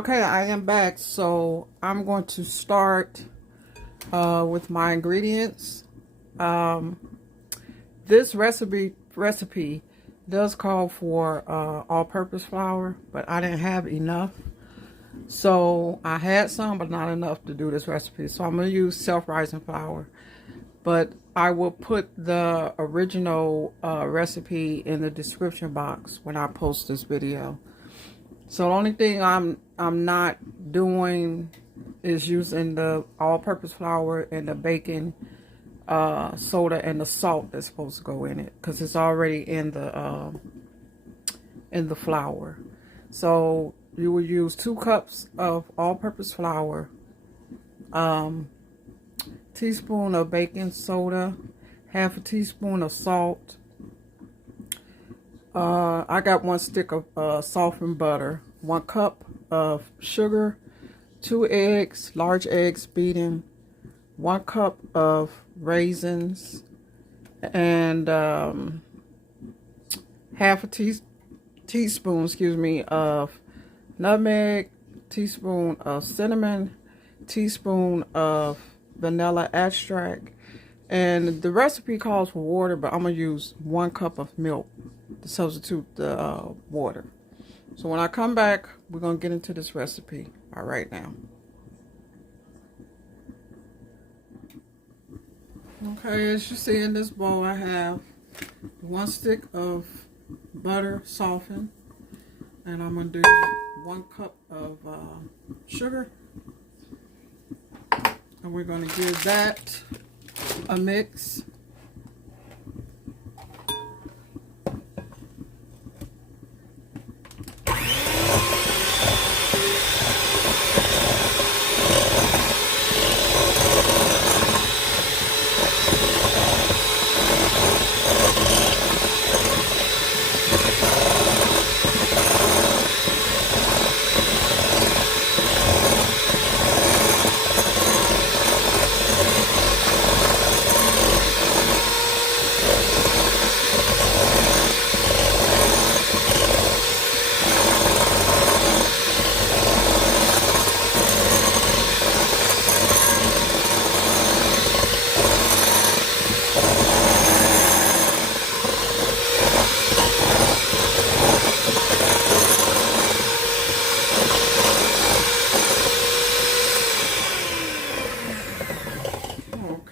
Okay, I am back. So I'm going to start with my ingredients. Um, this recipe does call for all-purpose flour, but I didn't have enough. So I had some, but not enough to do this recipe. So I'm going to use self-rising flour. But I will put the original recipe in the description box when I post this video. So the only thing I'm not doing is using the all-purpose flour and the baking soda and the salt that's supposed to go in it, because it's already in the flour. So you will use 2 cups of all-purpose flour, teaspoon of baking soda, half a teaspoon of salt. I got 1 stick of softened butter, 1 cup of sugar, 2 eggs, large eggs beaten, 1 cup of raisins, and half a teaspoon, of nutmeg, teaspoon of cinnamon, teaspoon of vanilla extract. And the recipe calls for water, but I'm going to use 1 cup of milk to substitute the water. So when I come back, we're going to get into this recipe right now. Okay, as you see in this bowl, I have 1 stick of butter softened, and I'm going to do 1 cup of sugar, and we're going to give that a mix.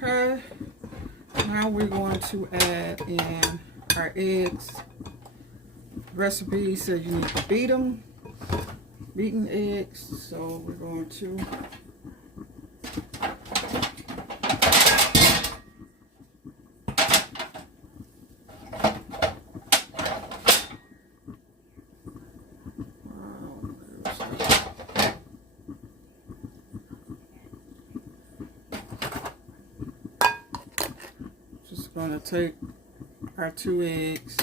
Okay, now we're going to add in our eggs. Recipe said you need to beat them, beaten eggs, so we're going to going to take our 2 eggs,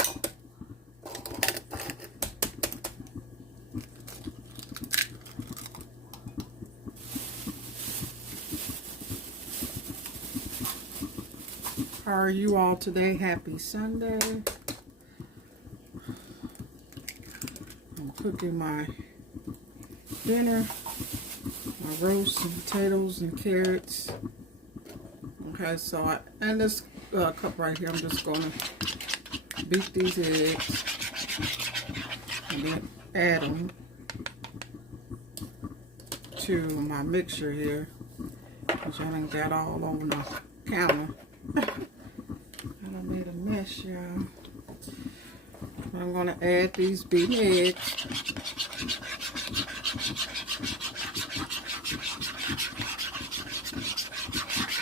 how are you all today? Happy Sunday. I'm cooking my dinner, my roast and potatoes and carrots. Okay, so and this cup right here, I'm just going to beat these eggs and then add them to my mixture here, which I done got all on the counter. I done made a mess, y'all. I'm going to add these beaten eggs.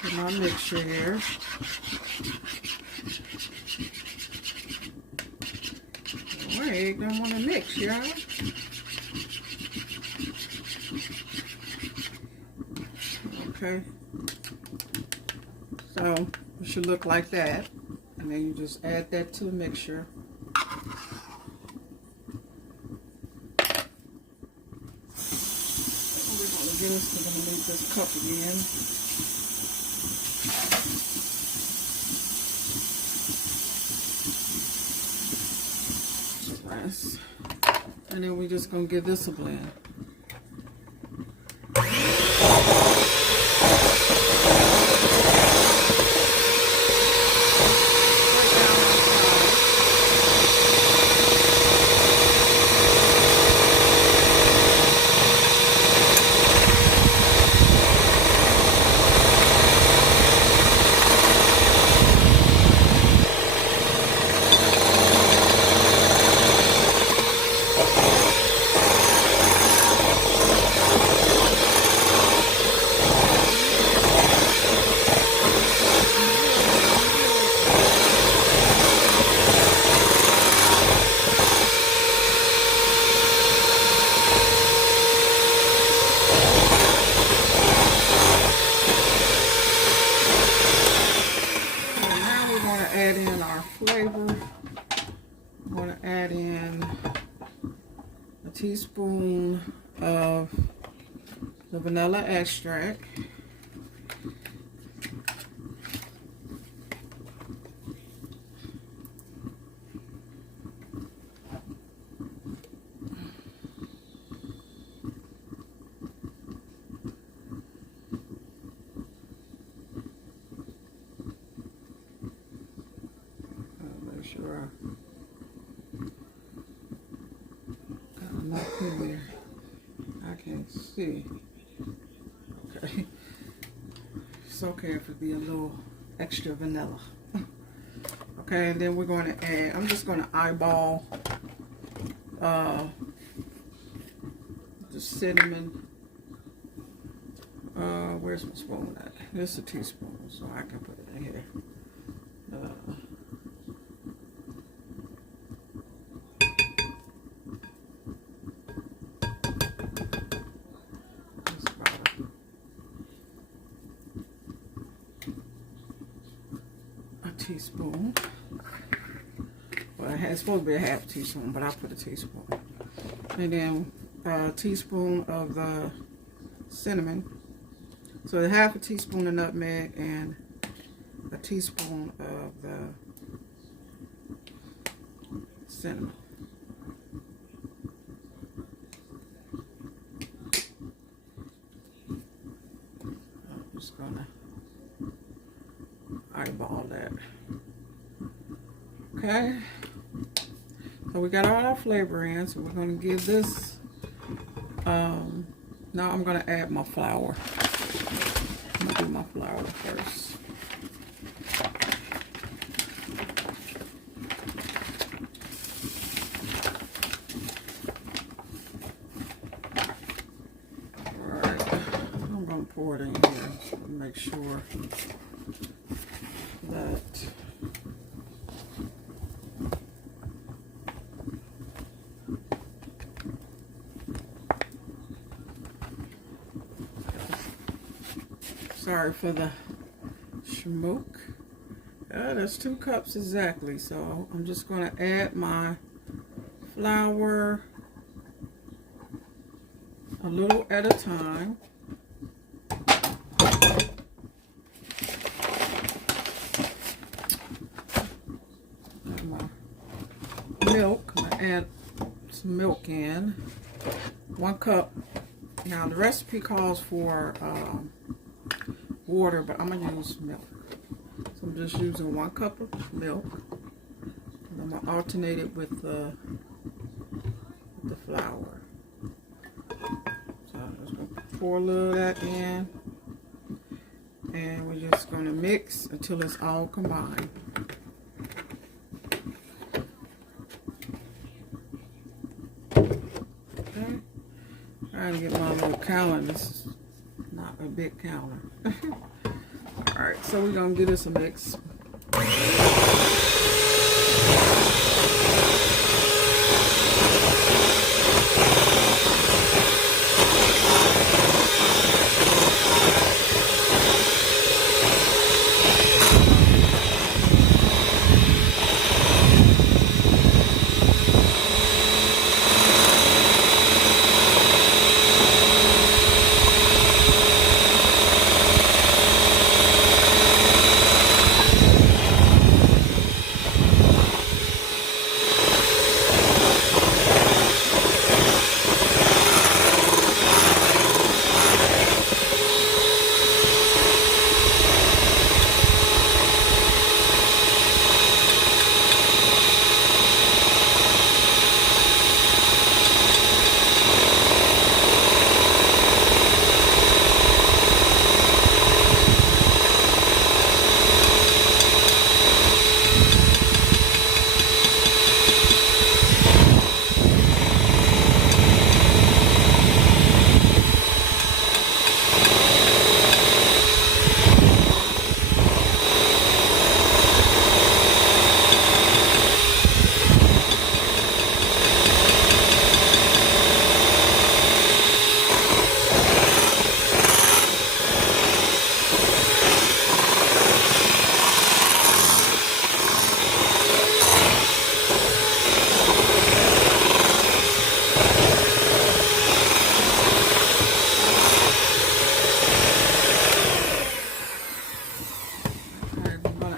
To my mixture here. Egg don't want to mix, y'all. Okay. So it should look like that, and then you just add that to the mixture. We're going to get us. We're going to leave this cup again. And then we're just going to give this a blend. vanilla extract. Make sure I got enough in there. I can't see. Okay. It's okay if it be a little extra vanilla. Okay, and then we're going to add, I'm just going to eyeball the cinnamon. Where's my spoon at? This is a teaspoon, so I can put it in here. Teaspoon. Well, it's supposed to be a half teaspoon, but I put a teaspoon. And then a teaspoon of the cinnamon. So half a teaspoon of nutmeg and a teaspoon of the cinnamon. I'm just gonna eyeball that. Okay, so we got all our flavor in, so we're going to give this, now I'm going to add my flour. I'm going to do my flour first. Alright, I'm going to pour it in here to make sure that sorry for the smoke. That's 2 cups exactly, so I'm just going to add my flour a little at a time. Milk, I'm going to add some milk in. 1 cup. Now the recipe calls for water, but I'm going to use milk. So I'm just using 1 cup of milk. And I'm going to alternate it with the flour. So I'm just going to pour a little of that in. And we're just going to mix until it's all combined. Trying to get my little counter. This is not a big counter. Alright, so we're going to give this a mix.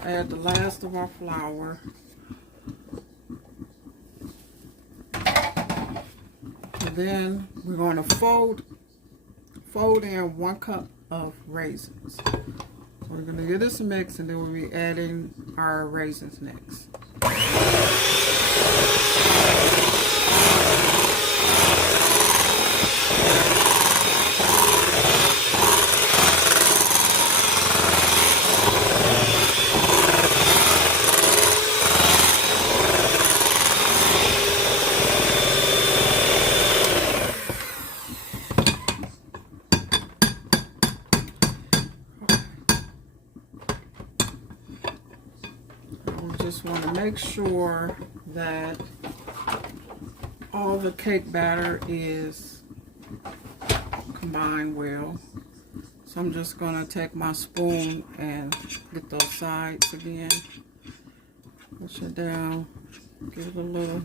add the last of our flour. And then we're going to fold in 1 cup of raisins. So we're going to give this a mix, and then we'll be adding our raisins next. Just want to make sure that all the cake batter is combined well. So I'm just going to take my spoon and get those sides again. Push it down. Give it a little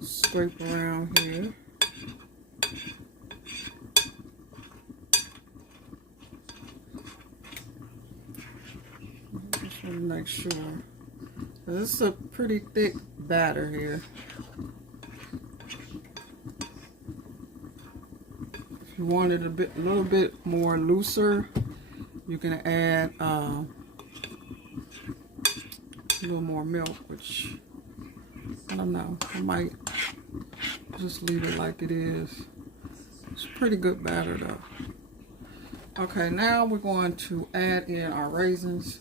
scrape around here. Just want to make sure. This is a pretty thick batter here. If you want it a little bit more looser, you can add a little more milk, which I don't know. I might just leave it like it is. It's pretty good batter though. Okay, now we're going to add in our raisins.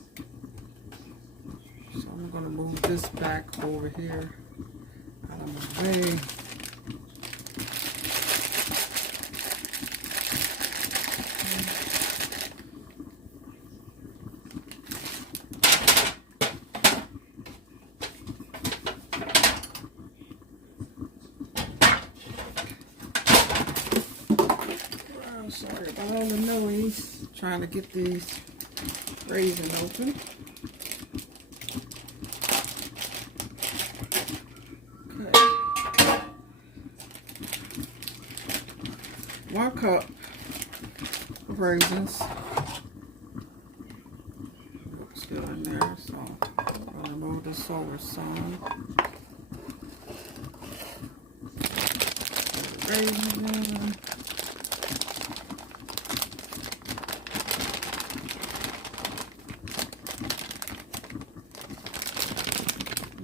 So I'm going to move this back over here out of my way. Oh, sorry about all the noise. Trying to get these raisins open. One cup of raisins. Still in there, so I'm going to move this over some. Raisins.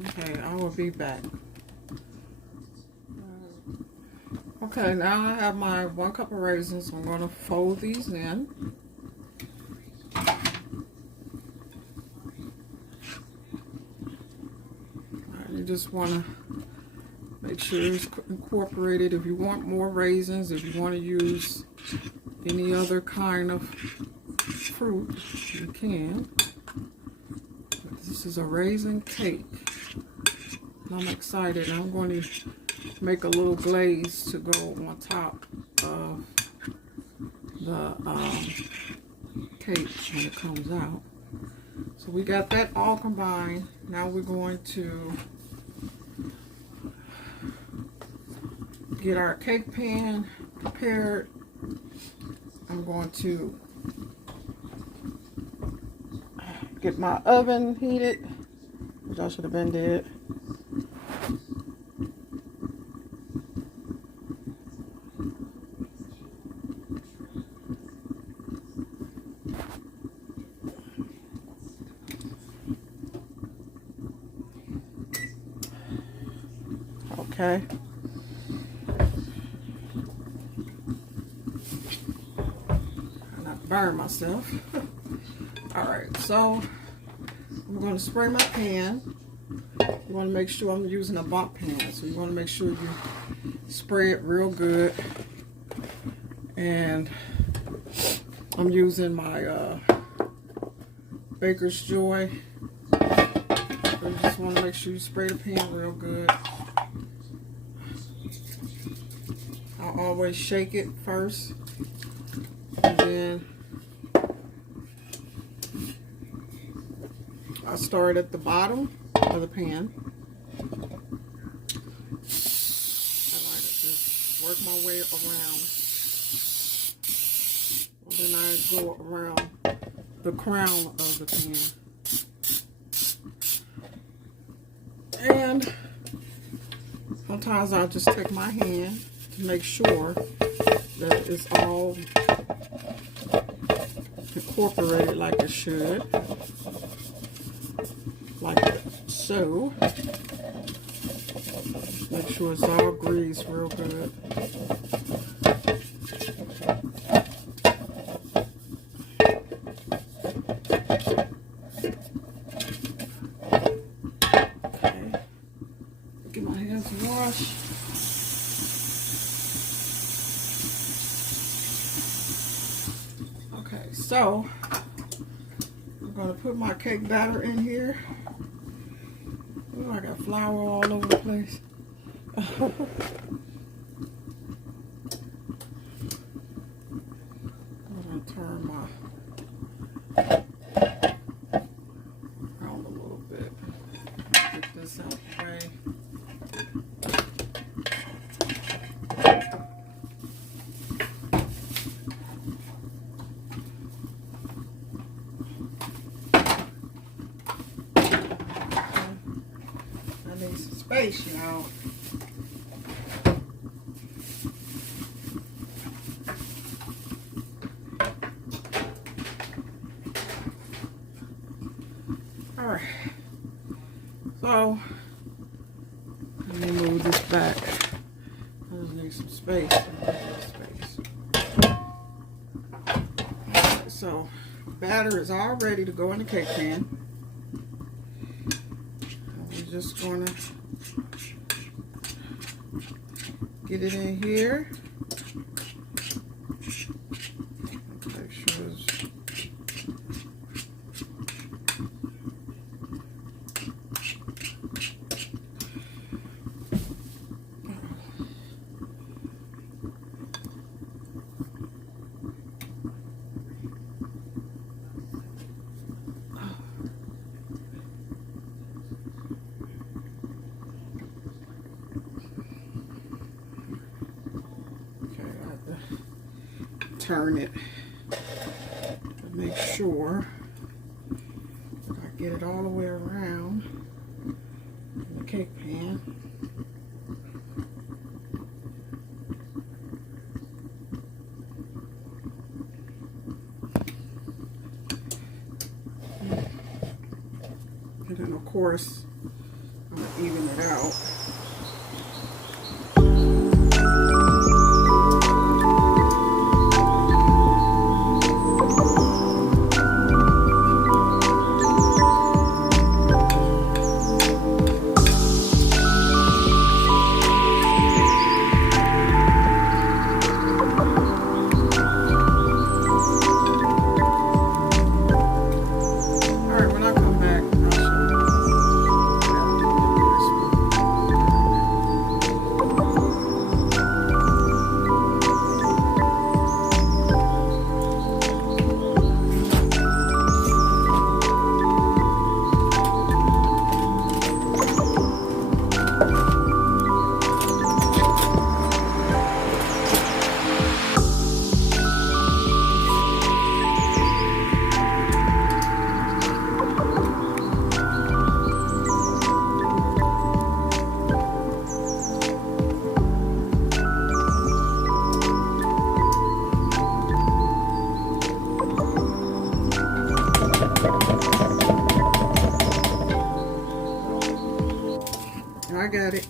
Okay, I will be back. Okay, now I have my 1 cup of raisins. I'm going to fold these in. You just want to make sure it's incorporated. If you want more raisins, if you want to use any other kind of fruit, you can. But this is a raisin cake. I'm excited. I'm going to make a little glaze to go on top of the cake when it comes out. So we got that all combined. Now we're going to get our cake pan prepared. I'm going to get my oven heated, which I should have been dead. Okay. Not burn myself. Alright, so I'm going to spray my pan. You want to make sure I'm using a bump pan, so you want to make sure you spray it real good. And I'm using my Baker's Joy. So you just want to make sure you spray the pan real good. I'll always shake it first, and then I start at the bottom of the pan. I like to just work my way around, and then I go around the crown of the pan. And sometimes I'll just take my hand to make sure that it's all incorporated like it should, like so. Make sure it's all greased real good. Okay, get my hands washed. Okay, so I'm gonna put my cake batter in here. Oh, I got flour all over the place. I'm gonna turn my around a little bit. Get this out the way. I need some space, you know. Alright, so let me move this back. I just need some space. Alright, so batter is all ready to go in the cake pan. We're just going to get it in here. Make sure it's turn it to make sure that I get it all the way around in the cake pan. And then of course I'm going to even it out. I got it.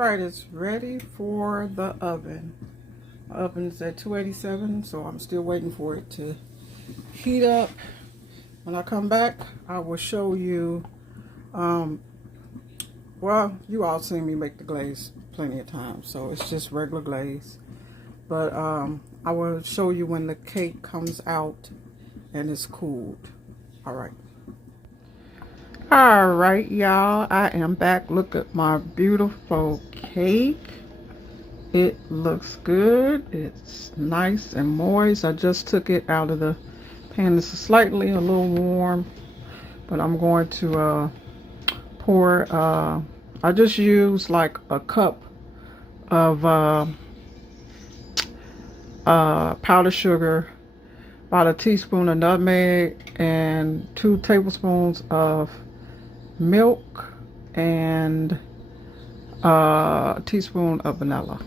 Alright, it's ready for the oven. My oven's at 287, so I'm still waiting for it to heat up. When I come back, I will show you, well, you all seen me make the glaze plenty of times, so it's just regular glaze. But I will show you when the cake comes out and it's cooled. Alright. Alright, y'all, I am back. Look at my beautiful cake. It looks good. It's nice and moist. I just took it out of the pan. It's slightly a little warm, but I'm going to pour, I just used like a cup of powdered sugar, about a teaspoon of nutmeg, and 2 tablespoons of milk, and a teaspoon of vanilla.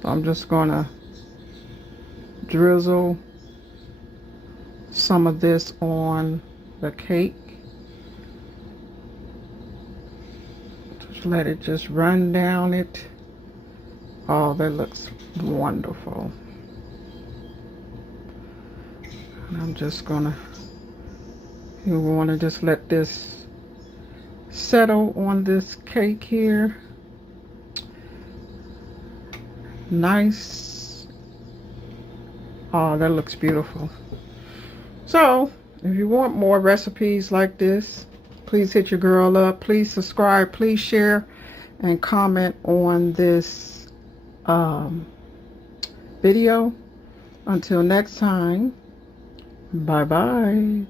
So I'm just gonna drizzle some of this on the cake. Just let it just run down it. Oh, that looks wonderful. And I'm just gonna, you want to just let this settle on this cake here. Nice. Oh, that looks beautiful. So if you want more recipes like this, please hit your girl up. Please subscribe, please share, and comment on this video. Until next time, bye bye.